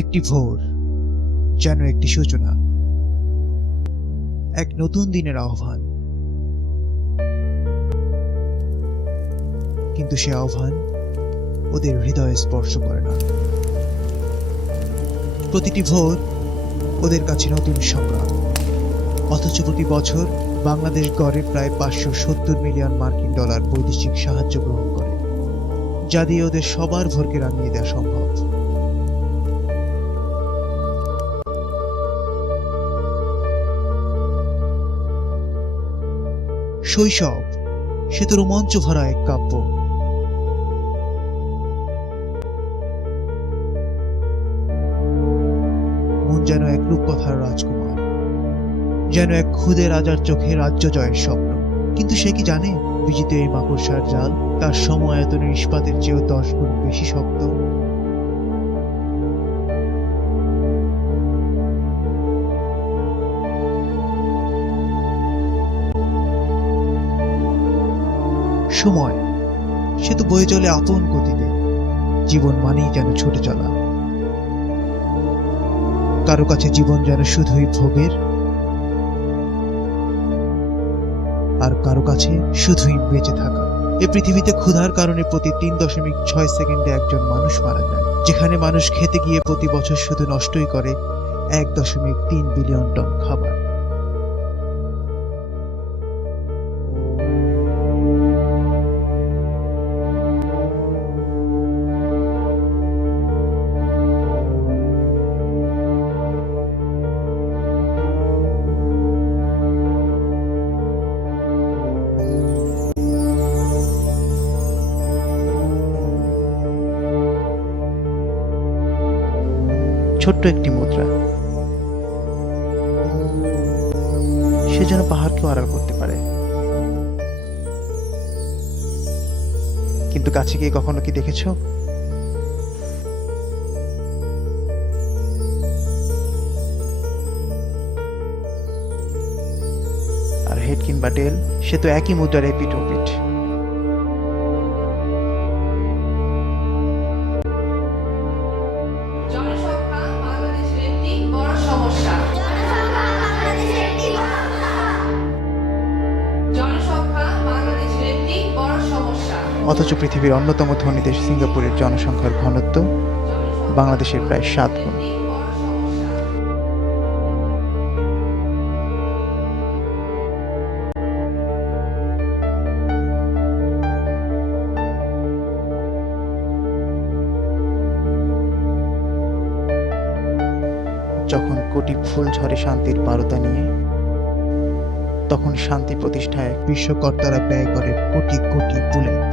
একটি ভোর, যেন একটি সূচনা, এক নতুন দিনের আহ্বান। কিন্তু সে আহ্বান ওদের হৃদয়ে স্পর্শ করে না। প্রতিটি ভোর ওদের কাছে নতুন সংগ্রাম, অথচ প্রতি বছর বাংলাদেশ গড়ে প্রায় 570 মিলিয়ন মার্কিন ডলার বৈদেশিক সাহায্য গ্রহণ করে, যা দিয়ে ওদের সবার ভোরকে রাঙিয়ে দেওয়া সম্ভব। শৈশব সে তো রোমাঞ্চ ভরা এক কাব্য। মন যেন এক রূপকথার রাজকুমার, যেন এক খুদে রাজার চোখে রাজ্য জয়ের স্বপ্ন। কিন্তু সে কি জানে, বিজিত এই মাকড়সার জাল তার সময়ায়তনের ইস্পাতের চেয়েও 10 গুণ বেশি শক্ত। সময় সে তো বয়ে চলে আপন গতিতে। জীবন মানেই যেন ছুটে চলা। কারো কাছে জীবন যেন শুধুই ভোগের, আর কারো কাছে শুধুই বেঁচে থাকা। এ পৃথিবীতে ক্ষুধার কারণে প্রতি 3.6 সেকেন্ডে একজন মানুষ মারা যায়, যেখানে মানুষ খেতে গিয়ে প্রতি বছর শুধু নষ্টই করে 1.3 বিলিয়ন টন খাবার। ছোট্ট একটি মুদ্রা, সে যেন পাহাড়কেও আড়াল করতে পারে। কিন্তু কাছে গিয়ে কখনো কি দেখেছো, আর হেড কিংবা টেল, সে তো একই মুদ্রার এপিঠ ওপিঠ। অথচ পৃথিবীর অন্যতম ধনী দেশ সিঙ্গাপুরের জনসংখ্যার ঘনত্ব বাংলাদেশের প্রায় 7 গুণ। যখন কোটি ফুল ঝরে শান্তির বারতা নিয়ে, তখন শান্তি প্রতিষ্ঠায় বিশ্বকর্তারা ব্যয় করে কোটি কোটি বুলেট।